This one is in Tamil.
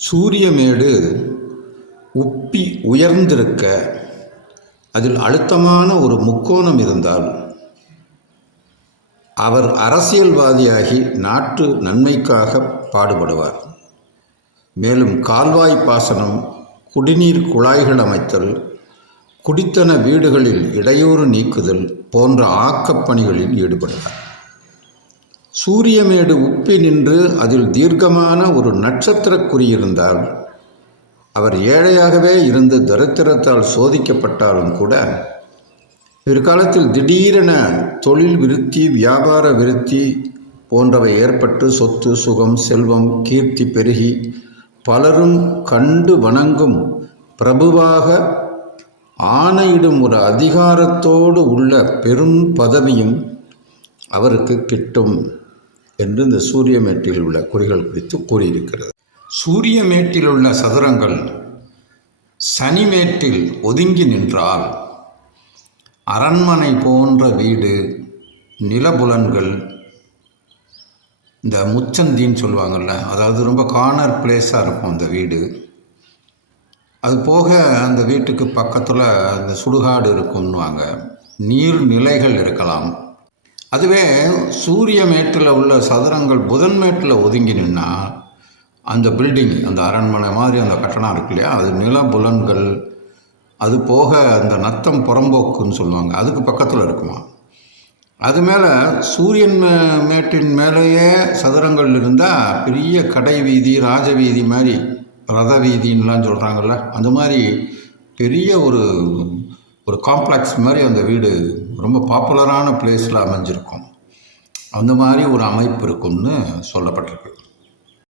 சூரியமேடு உப்பி உயர்ந்திருக்க அதில் அழுத்தமான ஒரு முக்கோணம் இருந்தால் அவர் அரசியல்வாதியாகி நாட்டு நன்மைக்காக பாடுபடுவார். மேலும் கால்வாய் பாசனம், குடிநீர் குழாய்கள் அமைத்தல், குடித்தன வீடுகளில் இடையூறு நீக்குதல் போன்ற ஆக்கப்பணிகளில் ஈடுபடுவார். சூரியமேடு உப்பி நின்று அதில் தீர்க்கமான ஒரு நட்சத்திர குறி இருந்தால் அவர் ஏழையாகவே இருந்து தரித்திரத்தால் சோதிக்கப்பட்டாலும் கூட பிற்காலத்தில் திடீரென தொழில் விருத்தி, வியாபார விருத்தி போன்றவை ஏற்பட்டு சொத்து, சுகம், செல்வம், கீர்த்தி பெருகி பலரும் கண்டு வணங்கும் பிரபுவாக ஆணையிடும் ஒரு அதிகாரத்தோடு உள்ள பெரும் பதவியும் அவருக்கு கிட்டும் என்று இந்த சூரியமேட்டில் உள்ள குறிகள் குறித்து கூறியிருக்கிறது. சூரியமேட்டில் உள்ள சதுரங்கள் சனிமேட்டில் ஒதுங்கி நின்றால் அரண்மனை போன்ற வீடு, நிலபுலன்கள், இந்த முச்சந்தின்னு சொல்லுவாங்கள்ல, அதாவது ரொம்ப கார்னர் பிளேஸாக இருக்கும் அந்த வீடு. அது போக அந்த வீட்டுக்கு பக்கத்தில் அந்த சுடுகாடு இருக்கும்னுவாங்க, நீர்நிலைகள் இருக்கலாம். அதுவே சூரியமேட்டில் உள்ள சதுரங்கள் புதன்மேட்டில் ஒதுங்கி நின்னால் அந்த பில்டிங், அந்த அரண்மனை மாதிரி அந்த கட்டணம் இருக்கு இல்லையா, அது நிலபுலன்கள், அது போக அந்த நத்தம் புறம்போக்குன்னு சொல்லுவாங்க, அதுக்கு பக்கத்தில் இருக்குமா. அது மேலே சூரியன் மேட்டின் மேலேயே சதுரங்கள் இருந்தால் பெரிய கடை வீதி, ராஜ வீதி மாதிரி, ரத வீதின்லாம் சொல்கிறாங்கல்ல, அந்த மாதிரி பெரிய ஒரு காம்ப்ளெக்ஸ் மாதிரி அந்த வீடு ரொம்ப பாப்புலரான பிளேஸில் அமைஞ்சிருக்கும். அந்த மாதிரி ஒரு அமைப்பு இருக்கும்னு சொல்லப்பட்டிருக்கு.